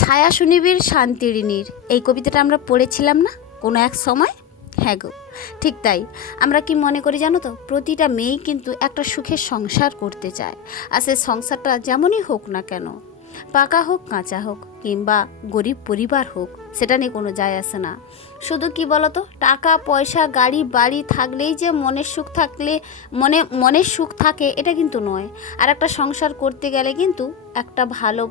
ছায়া সুনিবিড় শান্তিরিনীর এই কবিতাটা আমরা পড়েছিলাম না কোনো এক সময়? হ্যাঁ গো, ঠিক তাই। আমরা কি মনে করি জানো তো, প্রতিটা মেয়েই কিন্তু একটা সুখের সংসার করতে চায়। আর সে সংসারটা যেমনই হোক না কেন, পাকা হোক কাঁচা হোক কিংবা গরিব পরিবার হোক, সেটা নিয়ে কোনো যায় আসে না। শুধু কি বলতো, টাকা পয়সা গাড়ি বাড়ি থাকলেই যে মনের সুখ থাকে এটা কিন্তু নয়। আর একটা সংসার করতে গেলে কিন্তু একটা ভালো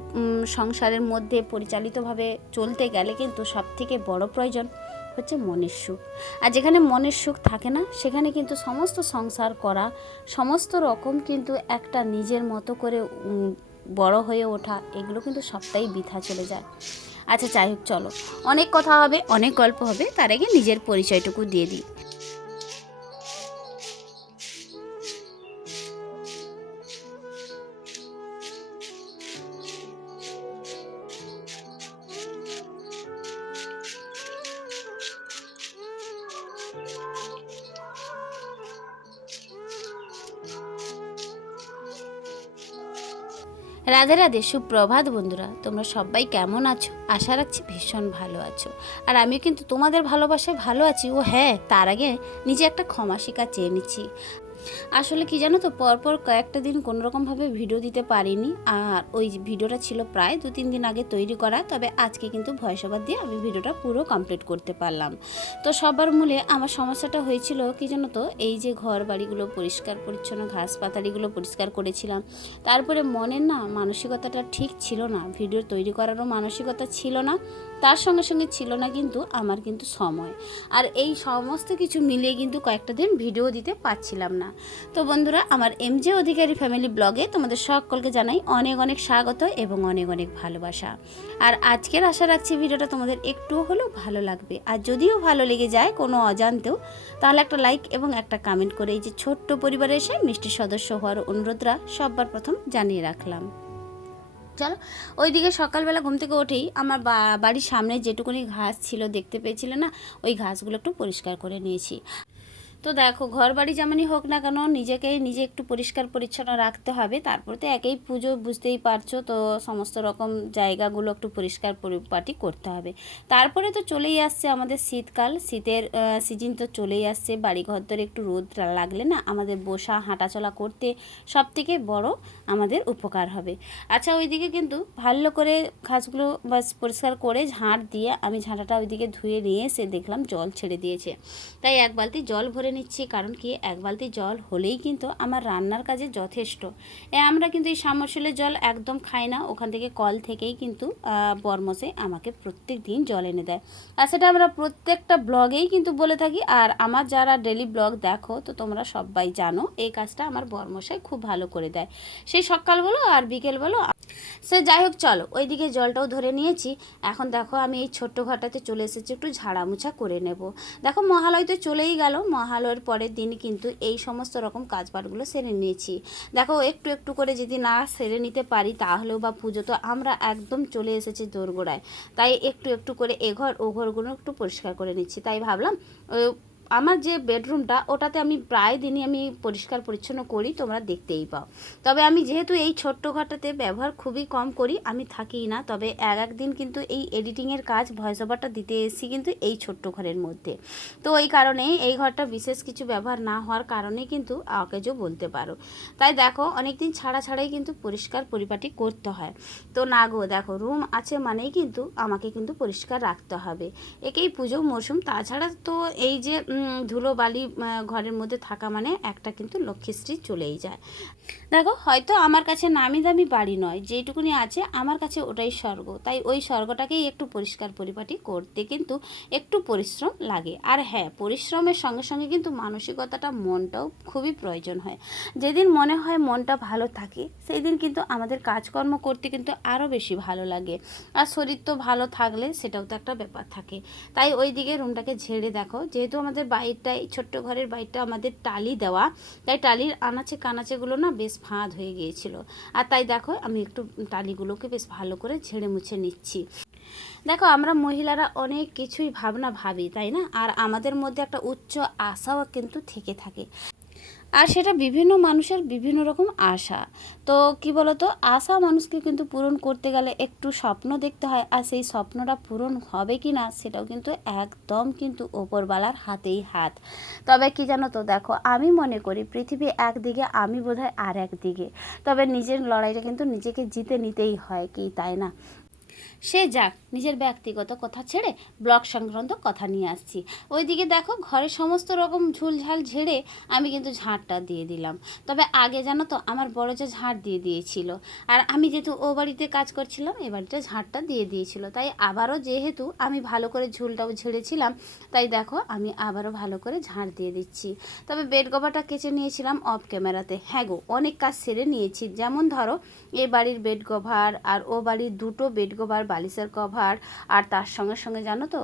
সংসারের মধ্যে পরিচালিতভাবে চলতে গেলে কিন্তু সবথেকে বড় প্রয়োজন হচ্ছে মনের সুখ। আর যেখানে মনের সুখ থাকে না, সেখানে কিন্তু সমস্ত সংসার করা, সমস্ত রকম কিন্তু একটা নিজের মতো করে বড় হয়ে ওঠা, এগুলো কিন্তু সবটাই বৃথা চলে যায়। আচ্ছা যাই হোক, চলো, অনেক কথা হবে, অনেক গল্প হবে, তার আগে নিজের পরিচয়টুকু দিয়ে দিই। রাধে রাধে, সুপ্রভাত বন্ধুরা। তোমরা সবাই কেমন আছো? আশা রাখছি ভীষণ ভালো আছো। আর আমিও কিন্তু তোমাদের ভালোবাসায় ভালো আছি। ও হ্যাঁ, তার আগে নিজে একটা ক্ষমা স্বীকার চেয়ে নিচ্ছি। আসলে কি জানো তো, পরপর কয়েকটা দিন কোনোরকমভাবে ভিডিও দিতে পারিনি। আর ওই ভিডিওটা ছিল প্রায় 2-3 দিন আগে তৈরি করা, তবে আজকে কিন্তু ভয়েস ওভার দিয়ে আমি ভিডিওটা পুরো কমপ্লিট করতে পারলাম। তো সবার মূলে আমার সমস্যাটা হয়েছিল কি জানো তো, এই যে ঘর বাড়িগুলো পরিষ্কার পরিচ্ছন্ন, ঘাস পাতালিগুলো পরিষ্কার করেছিলাম, তারপরে মনের না মানসিকতাটা ঠিক ছিল না, ভিডিও তৈরি করারও মানসিকতা ছিল না, তার সঙ্গে সঙ্গে ছিল না কিন্তু আমার কিন্তু সময়। আর এই সমস্ত কিছু মিলিয়ে কিন্তু কয়েকটা দিন ভিডিও দিতে পারছিলাম না। তো বন্ধুরা, আমার এমজে অধিকারী ফ্যামিলি ব্লগে তোমাদের সকলকে জানাই অনেক অনেক স্বাগত এবং অনেক অনেক ভালোবাসা। আর আজকের আশা রাখছি ভিডিওটা তোমাদের একটু হলেও ভালো লাগবে। আর যদিও ভালো লেগে যায় কোনো অজান্তেও, তাহলে একটা লাইক এবং একটা কমেন্ট করে এই যে ছোট্ট পরিবারে এসে মিষ্টি সদস্য হওয়ার অনুরোধটা সবার প্রথম জানিয়ে রাখলাম। চলো, ওইদিকে সকালবেলা ঘুম থেকে উঠেই আমার বাড়ির সামনে যেটুকুনি ঘাস ছিল দেখতে পেয়েছিলে না, ওই ঘাসগুলো একটু পরিষ্কার করে নিয়েছি। তো দেখো, ঘর বাড়ি যেমনই হোক না কেন, নিজে একটু পরিষ্কার পরিচ্ছন্ন রাখতে হবে। তারপরে তো একেই পুজো, বুঝতেই পারছো, তো সমস্ত রকম জায়গাগুলো একটু পরিষ্কার পরিপাটি করতে হবে। তারপরে তো চলেই আসছে আমাদের শীতকাল, শীতের সিজন তো চলেই আসছে। বাড়ি ঘর ধরে একটু রোদ লাগলে না আমাদের বসা হাঁটাচলা করতে সব থেকে বড় আমাদের উপকার হবে। আচ্ছা, ওইদিকে কিন্তু ভালো করে ঘাসগুলো বাস পরিষ্কার করে ঝাঁট দিয়ে আমি ঝাঁটাটা ওইদিকে ধুয়ে নিয়ে এসে দেখলাম জল ছেড়ে দিয়েছে। তাই এক বালতি জল ভরে নিচ্ছি, কারণ কি এক বালতি জল হলেই কিন্তু আমার রান্নার কাজে যথেষ্ট। আমরা কিন্তু এই সাবমার্সিবলের জল একদম খাই না, ওখান থেকে কল থেকেই কিন্তু বরমশাই আমাকে প্রত্যেক দিন জল এনে দেয়। আর সেটা আমরা প্রত্যেকটা ব্লগেই কিন্তু বলে থাকি। আর আমার যারা ডেলি ব্লগ দেখো, তো তোমরা সবাই জানো এই কাজটা আমার বরমশাই খুব ভালো করে দেয়, সেই সকাল বলো আর বিকেল বলো। সে যাই হোক, চলো, ওইদিকে জলটাও ধরে নিয়েছি। এখন দেখো, আমি এই ছোট্ট ঘরটাতে চলে এসেছি, একটু ঝাড়ামোছা করে নেব। দেখো, মহালয় তো চলেই গেল, মহালয়ের পরের দিন কিন্তু এই সমস্ত রকম কাজবারগুলো সেরে নিয়েছি। দেখো, একটু একটু করে যদি না সেরে নিতে পারি, তাহলেও বা পুজো তো আমরা একদম চলে এসেছি দোরগোড়ায়, তাই একটু একটু করে এঘর ও ঘরগুলো একটু পরিষ্কার করে নিচ্ছি। তাই ভাবলাম আমার যে বেডরুমটা, ওটাতে আমি প্রায় দিনই আমি পরিষ্কার পরিচ্ছন্ন করি, তোমরা দেখতেই পাও। তবে আমি যেহেতু এই ছোট্ট ঘরটাতে ব্যবহার খুবই কম করি, আমি থাকি না, তবে একদিন কিন্তু এই এডিটিংয়ের কাজ, ভয়েস ওভারটা দিতে এসেছি কিন্তু এই ছোট্ট ঘরের মধ্যে। তো এই কারণে এই ঘরটা বিশেষ কিছু ব্যবহার না হওয়ার কারণে কিন্তু অকেজো বলতে পারো। তাই দেখো, অনেকদিন ছাড়াই কিন্তু পরিষ্কার পরিপাটি করতে হয়। তো না গো, দেখো, রুম আছে মানেই কিন্তু আমাকে কিন্তু পরিষ্কার রাখতে হবে। একেই পুজো মরশুম, তাছাড়া তো এই যে ধুলো বালি ঘরের মধ্যে থাকা মানে একটা কিন্তু লক্ষ্মীশ্রী চলেই যায়। দেখো, হয়তো আমার কাছে নামি দামি বাড়ি নয়, যেটুকুনি আছে আমার কাছে ওটাই স্বর্গ। তাই ওই স্বর্গটাকেই একটু পরিষ্কার পরিপাটি করতে কিন্তু একটু পরিশ্রম লাগে। আর হ্যাঁ, পরিশ্রমের সঙ্গে সঙ্গে কিন্তু মানসিকতাটা, মনটাও খুবই প্রয়োজন হয়। যেদিন মনে হয় মনটা ভালো থাকে, সেই দিন কিন্তু আমাদের কাজকর্ম করতে কিন্তু আরও বেশি ভালো লাগে। আর শরীর তো ভালো থাকলে সেটাও তো একটা ব্যাপার থাকে। তাই ওই দিকে রুমটাকে ঝেড়ে দেখো, যেহেতু আমাদের বাইরটাই, ছোট্ট ঘরের বাইরটা আমাদের টালি দেওয়া, তাই টালির আনাচে কানাচেগুলো না বেশ ফাঁদ হয়ে গিয়েছিল। আর তাই দেখো, আমি একটু টালিগুলোকে বেশ ভালো করে ঝেড়ে মুছে নিচ্ছি। দেখো, আমরা মহিলারা অনেক কিছুই ভাবি, তাই না? আর আমাদের মধ্যে একটা উচ্চ আশাও কিন্তু থেকে থাকে। আর সেটা বিভিন্ন মানুষের বিভিন্ন রকম আশা। তো কি বলতো, আশা মানুষকে কিন্তু পূরণ করতে গেলে একটু স্বপ্ন দেখতে হয়, আর সেই স্বপ্নটা পূরণ হবে কি না সেটাও কিন্তু একদম কিন্তু ওপরওয়ালার হাতেই হাত। তবে কি জানো তো, দেখো আমি মনে করি পৃথিবী একদিকে, আমি বোধহয় আর একদিকে। তবে নিজের লড়াইটা কিন্তু নিজেকে জিতে নিতেই হয়, কি তাই না? সে যাক, নিজের ব্যক্তিগত কথা ছেড়ে ব্লগ সংক্রান্ত কথা নিয়ে আসছি। ওইদিকে দেখো ঘরের সমস্ত রকম ঝুলঝাল ঝেড়ে আমি কিন্তু ঝাঁটটা দিয়ে দিলাম। তবে আগে জানো তো আমার বড় যে ঝাঁট দিয়ে দিয়েছিল, আর আমি যেহেতু ও বাড়িতে কাজ করছিলাম এ বাড়িতে ঝাঁটটা দিয়ে দিয়েছিল, তাই আবারও যেহেতু আমি ভালো করে ঝুলটাও ঝেড়েছিলাম, তাই দেখো আমি আবারও ভালো করে ঝাঁট দিয়ে দিচ্ছি। তবে বেড কভারটা কেচে নিয়েছিলাম অফ ক্যামেরাতে। হ্যাঁ গো, অনেক কাজ সেরে নিয়েছি। যেমন ধরো এ বাড়ির বেড কভার আর ও বাড়ির দুটো বেড কভার, বালিশের কভার, আর তার সঙ্গে সঙ্গে জানো তো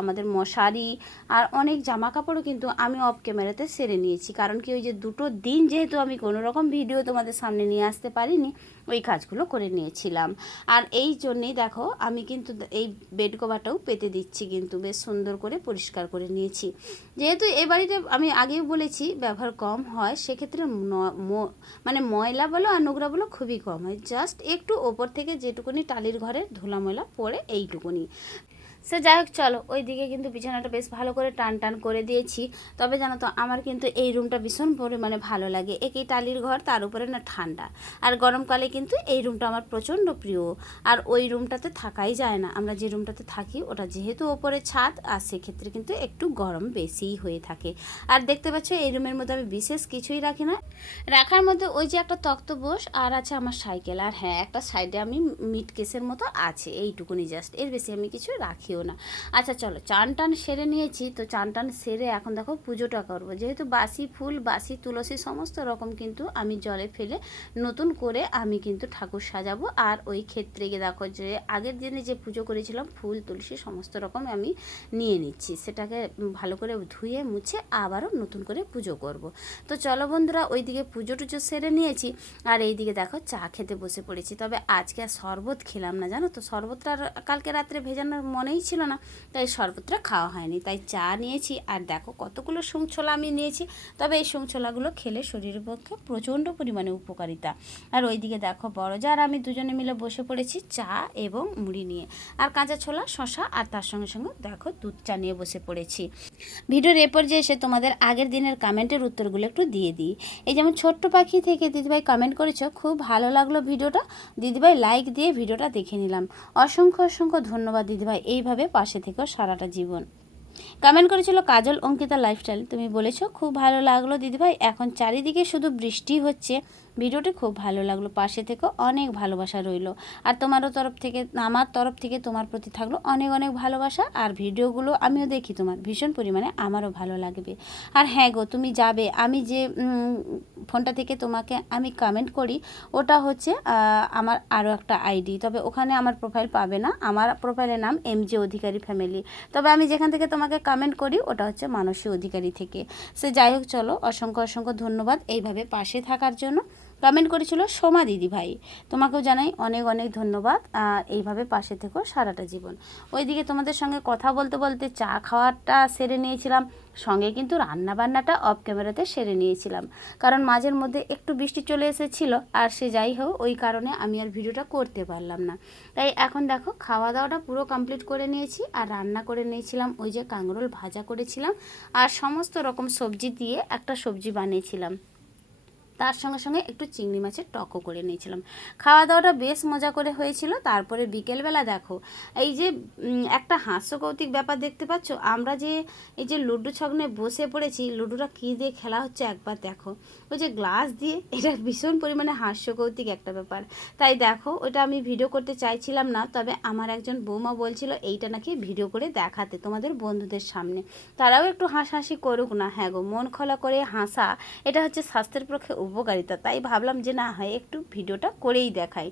আমাদের মশারি আর অনেক জামা কাপড়ও কিন্তু আমি অফ ক্যামেরাতে সেরে নিয়েছি। কারণ কি, ওই যে দুটো দিন যেহেতু আমি কোনো রকম ভিডিও তোমাদের সামনে নিয়ে আসতে পারিনি, ওই কাজগুলো করে নিয়েছিলাম। আর এই জন্যেই দেখো আমি কিন্তু এই বেড কভারটাও পেতে দিচ্ছি, কিন্তু বেশ সুন্দর করে পরিষ্কার করে নিয়েছি। যেহেতু এ বাড়িতে আমি আগেও বলেছি ব্যবহার কম হয়, সেক্ষেত্রে মানে ময়লা বলো আর নোংরা বলো খুবই কম হয়। জাস্ট একটু ওপর থেকে যেটুকুনি টালির ঘরে ধুলা ময়লা পড়ে এইটুকুনি। সে যাই হোক, চলো ওই দিকে কিন্তু বিছানাটা বেশ ভালো করে টান টান করে দিয়েছি। তবে জানো তো আমার কিন্তু এই রুমটা ভীষণ পরিমাণে ভালো লাগে। একই টালির ঘর, তার উপরে না ঠান্ডা, আর গরমকালে কিন্তু এই রুমটা আমার প্রচণ্ড প্রিয়। আর ওই রুমটাতে থাকাই যায় না, আমরা যে রুমটাতে থাকি ওটা যেহেতু ওপরে ছাদ, আর সেক্ষেত্রে কিন্তু একটু গরম বেশিই হয়ে থাকে। আর দেখতে পাচ্ছ এই রুমের মধ্যে আমি বিশেষ কিছুই রাখি না। রাখার মধ্যে ওই যে একটা তক্তপোষ আর আছে আমার সাইকেল, আর হ্যাঁ একটা সাইডে আমি মিট কেসের মতো আছে, এইটুকুনি জাস্ট, এর বেশি আমি কিছু রাখিও না। আচ্ছা চলো, চান টান সেরে নিয়েছি, তো চান টান সেরে এখন দেখো পুজোটা করবো। যেহেতু বাসি ফুল, বাসি তুলসী সমস্ত রকম কিন্তু আমি জলে ফেলে নতুন করে আমি কিন্তু ঠাকুর সাজাবো। আর ওই ক্ষেত্রে গিয়ে দেখো যে আগের দিনে যে পুজো করেছিলাম ফুল তুলসী সমস্ত রকম আমি নিয়ে নিচ্ছি, সেটাকে ভালো করে ধুয়ে মুছে আবারও নতুন করে পুজো করব। তো চলো বন্ধুরা, ওইদিকে পুজো টুজো সেরে নিয়েছি, আর এইদিকে দেখো চা খেতে বসে পড়েছি। তবে আজকে আর শরবত খেলাম না, জানো তো, শরবতটা কালকে রাত্রে ভেজানোর মনেই ছিল না, তাই শরবতটা খাওয়া হয়নি। তাই চা নিয়েছি, আর দেখো কতগুলো শুংছোলা আমি নিয়েছি। তবে এই শুংছোলাগুলো খেলে শরীরের পক্ষে প্রচণ্ড পরিমাণে উপকারিতা। আর ওইদিকে দেখো বড় যা আর আমি দুজনে মিলে বসে পড়েছি চা এবং মুড়ি নিয়ে, আর কাঁচা ছোলা, শশা, আর তার সঙ্গে সঙ্গে দেখো দুধ চা নিয়ে বসে পড়েছি। ভিডিওর এরপর যে এসে তোমাদের আগের দিনের কমেন্টের উত্তরগুলো একটু দিয়ে দিই। এই যেমন ছোট্ট পাখি থেকে দিদিভাই কমেন্ট করেছো, খুব ভালো লাগলো ভিডিওটা, দিদিভাই লাইক দিয়ে ভিডিওটা দেখে নিলাম। অসংখ্য অসংখ্য ধন্যবাদ দিদিভাই, এইভাবে পাশে থেকেও সারাটা জীবন। কমেন্ট করেছিল কাজল অঙ্কিতা লাইফস্টাইল, তুমি বলেছো খুব ভালো লাগলো দিদিভাই, এখন চারিদিকে শুধু বৃষ্টি হচ্ছে, ভিডিওটি খুব ভালো লাগলো, পাশে থেকে অনেক ভালোবাসা রইলো। আর তোমারও তরফ থেকে, আমার তরফ থেকে তোমার প্রতি থাকলো অনেক অনেক ভালোবাসা। আর ভিডিওগুলো আমিও দেখি তোমার, ভীষণ পরিমাণে আমারও ভালো লাগবে। আর হ্যাঁ গো, তুমি যাবে, আমি যে ফোনটা থেকে তোমাকে আমি কমেন্ট করি, ওটা হচ্ছে আমার আরও একটা আইডি, তবে ওখানে আমার প্রোফাইল পাবে না, আমার প্রোফাইলের নাম MJ অধিকারী ফ্যামিলি। তবে আমি যেখান থেকে তোমাকে কমেন্ট করি ওটা হচ্ছে মানসী অধিকারী থেকে। সে যাই হোক, চলো অসংখ্য অসংখ্য ধন্যবাদ এইভাবে পাশে থাকার জন্য। কমেন্ট করেছিল সোমা দিদি ভাই, তোমাকেও জানাই অনেক অনেক ধন্যবাদ, এইভাবে পাশে থেকো সারাটা জীবন। ওইদিকে তোমাদের সঙ্গে কথা বলতে বলতে চা খাওয়াটা সেরে নিয়েছিলাম, সঙ্গে কিন্তু রান্নাবান্নাটা অফ ক্যামেরাতে সেরে নিয়েছিলাম, কারণ মাঝের মধ্যে একটু বৃষ্টি চলে এসেছিলো, আর সে যাই হোক ওই কারণে আমি আর ভিডিওটা করতে পারলাম না। তাই এখন দেখো খাওয়া দাওয়াটা পুরো কমপ্লিট করে নিয়েছি, আর রান্না করে নিয়েছিলাম ওই যে কাঁকরোল ভাজা করেছিলাম, আর সমস্ত রকম সবজি দিয়ে একটা সবজি বানিয়েছিলাম, তার সঙ্গে সঙ্গে একটু চিংড়ি মাছের টকও করে নিয়েছিলাম। খাওয়া দাওয়াটা বেশ মজা করে হয়েছিল। তারপরে বিকেলবেলা দেখো এই যে একটা হাস্যকৌতুক ব্যাপার দেখতে পাচ্ছ, আমরা যে এই যে লুডো ছগ্নে বসে পড়েছি, লুডোটা কী দিয়ে খেলা হচ্ছে একবার দেখো, ওই যে গ্লাস দিয়ে, এটা ভীষণ পরিমাণে হাস্যকৌতুক একটা ব্যাপার। তাই দেখো ওটা আমি ভিডিও করতে চাইছিলাম না, তবে আমার একজন বৌমা বলছিল এইটা নাকি ভিডিও করে দেখাতে তোমাদের বন্ধুদের সামনে, তারাও একটু হাসাহাসি করুক না। হ্যাঁ গো, মন খোলা করে হাসা এটা হচ্ছে স্বাস্থ্যের পক্ষে উপকারিতা, তাই ভাবলাম যে না হয় একটু ভিডিওটা করেই দেখাই।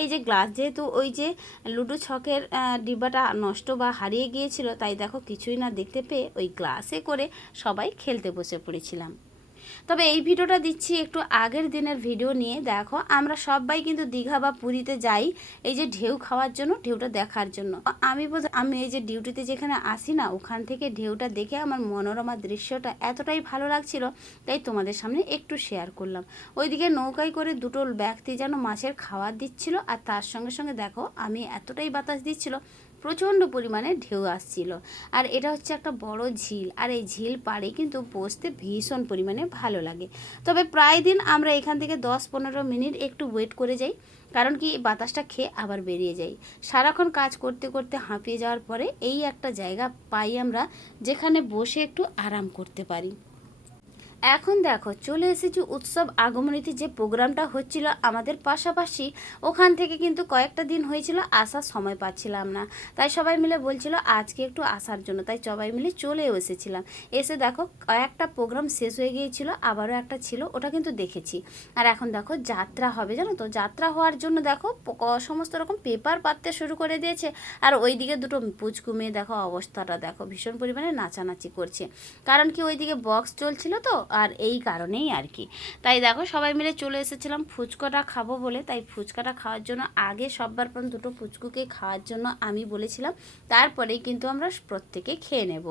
এই যে গ্লাস, যেহেতু ওই যে লুডো ছকের ডিব্বাটা নষ্ট বা হারিয়ে গিয়েছিল, তাই দেখো কিছুই না দেখতে পেয়ে ওই গ্লাসে করে সবাই খেলতে বসে পড়েছিলাম। তবে এই ভিডিওটা দিচ্ছি একটু আগের দিনের ভিডিও নিয়ে। দেখো আমরা সবাই কিন্তু দীঘা বা পুরীতে যাই এই যে ঢেউ খাওয়ার জন্য, ঢেউটা দেখার জন্য। আমি এই যে ডিউটিতে যেখানে আসি না, ওখান থেকে ঢেউটা দেখে আমার মনোরমা দৃশ্যটা এতটাই ভালো লাগছিল, তাই তোমাদের সামনে একটু শেয়ার করলাম। ওইদিকে নৌকায় করে দুটো ব্যক্তি যেন মাছের খাবার দিচ্ছিল, আর তার সঙ্গে সঙ্গে দেখো আমি এতটাই বাতাস দিচ্ছিল, প্রচণ্ড পরিমাণে ঢেউ আসছিল। আর এটা হচ্ছে একটা বড় ঝিল, আর এই ঝিল পাড়ে কিন্তু বসতে ভীষণ পরিমাণে ভালো লাগে। তবে প্রায় দিন আমরা এখান থেকে 10-15 মিনিট একটু ওয়েট করে যাই, কারণ কি বাতাসটা খেয়ে আবার বেরিয়ে যাই। সারাক্ষণ কাজ করতে করতে হাঁপিয়ে যাওয়ার পরে এই একটা জায়গা পাই আমরা যেখানে বসে একটু আরাম করতে পারি। এখন দেখো চলে এসেছি উৎসব আগমনীতে যে প্রোগ্রামটা হচ্ছিল আমাদের পাশাপাশি, ওখান থেকে কিন্তু কয়েকটা দিন হয়েছিল আসার সময় পাচ্ছিলাম না, তাই সবাই মিলে বলছিল আজকে একটু আসার জন্য, তাই সবাই মিলে চলেও এসেছিলাম। এসে দেখো কয়েকটা প্রোগ্রাম শেষ হয়ে গিয়েছিল, আবারও একটা ছিল, ওটা কিন্তু দেখেছি। আর এখন দেখো যাত্রা হবে, জানো তো, যাত্রা হওয়ার জন্য দেখো সমস্ত রকম পেপার পাততে শুরু করে দিয়েছে। আর ওইদিকে দুটো পুচকু মেয়ে দেখো অবস্থাটা দেখো, ভীষণ পরিমাণে নাচানাচি করছে, কারণ কি ওইদিকে বক্স চলছিল তো, আর এই কারণেই আর কি। তাই দেখো সবাই মিলে চলে এসেছিলাম ফুচকাটা খাবো বলে। তাই ফুচকাটা খাওয়ার জন্য আগে সববার প্রথম দুটো ফুচকুকে খাওয়ার জন্য আমি বলেছিলাম, তারপরেই কিন্তু আমরা প্রত্যেকে খেয়ে নেব।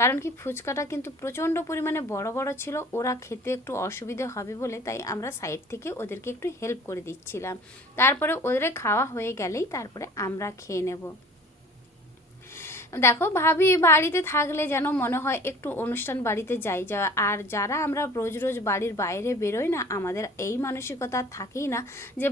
কারণ কি ফুচকাটা কিন্তু প্রচণ্ড পরিমাণে বড় বড় ছিল, ওরা খেতে একটু অসুবিধে হবে বলে তাই আমরা সাইড থেকে ওদেরকে একটু হেল্প করে দিচ্ছিলাম। তারপরে ওদের খাওয়া হয়ে গেলেই তারপরে আমরা খেয়ে নেব। দেখো ভাবি বাড়িতে থাকলে যেন মনে হয় একটু অনুষ্ঠান বাড়িতে যাই যা, আর যারা আমরা রোজ রোজ বাড়ির বাইরে বেরোই না, আমাদের এই মানসিকতা থাকেই না যে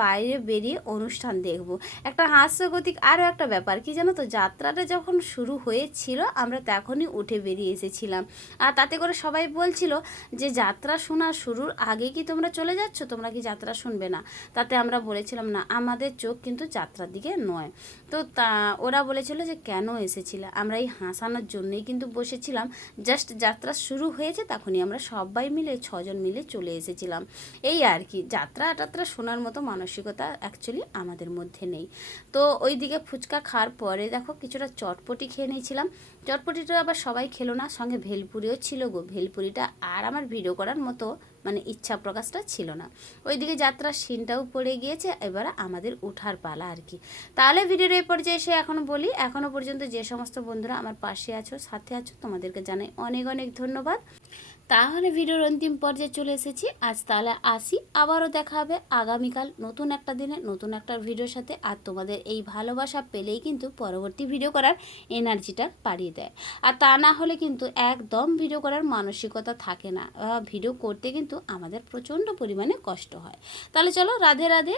বাইরে বেরিয়ে অনুষ্ঠান দেখব। একটা হাস্যগতিক আরও একটা ব্যাপার কি জানো তো, যাত্রাটা যখন শুরু হয়েছিল আমরা তখনই উঠে বেরিয়ে এসেছিলাম, আর তাতে করে সবাই বলছিল যে যাত্রা শোনার শুরুর আগে কি তোমরা চলে যাচ্ছ, তোমরা কি যাত্রা শুনবে না? তাতে আমরা বলেছিলাম না, আমাদের চোখ কিন্তু যাত্রার দিকে নয়। তো ওরা বলেছিল যে কেন এসেছিল, আমরা এই হাসানোর জন্যই কিন্তু বসেছিলাম। জাস্ট যাত্রা শুরু হয়েছে তখনই আমরা সবাই মিলে 6 জন মিলে চলে এসেছিলাম। এই আর কি, যাত্রা শোনার মতো মানসিকতা অ্যাকচুয়ালি আমাদের মধ্যে নেই। তো ওই দিকে ফুচকা খাওয়ার পরে দেখো কিছুটা চটপটি খেয়ে নিয়েছিলাম। চটপটিটা আবার সবাই খেলো না, সঙ্গে ভেলপুরিও ছিল গো। ভেলপুরিটা আর আমার ভিডিও করার মতো মানে ইচ্ছা প্রকাশটা ছিল না। ওইদিকে যাত্রার সিনটাও পড়ে গিয়েছে, এবার আমাদের ওঠার পালা আর কি। তাহলে ভিডিওর এই পর্যায়ে এসে এখনও বলি, এখনও পর্যন্ত যে সমস্ত বন্ধুরা আমার পাশে আছো, সাথে আছো, তোমাদেরকে জানাই অনেক অনেক ধন্যবাদ। তাহলে ভিডিওর অন্তিম পর্যায়ে চলে এসেছি আজ, তাহলে আসি, আবারও দেখা হবে আগামীকাল নতুন একটা দিনে নতুন একটা ভিডিওর সাথে। আর তোমাদের এই ভালোবাসা পেলেই কিন্তু পরবর্তী ভিডিও করার এনার্জিটা বাড়িয়ে দেয়, আর তা না হলে কিন্তু একদম ভিডিও করার মানসিকতা থাকে না, ভিডিও করতে কিন্তু আমাদের প্রচণ্ড পরিমাণে কষ্ট হয়। তাহলে চলো, রাধে রাধে।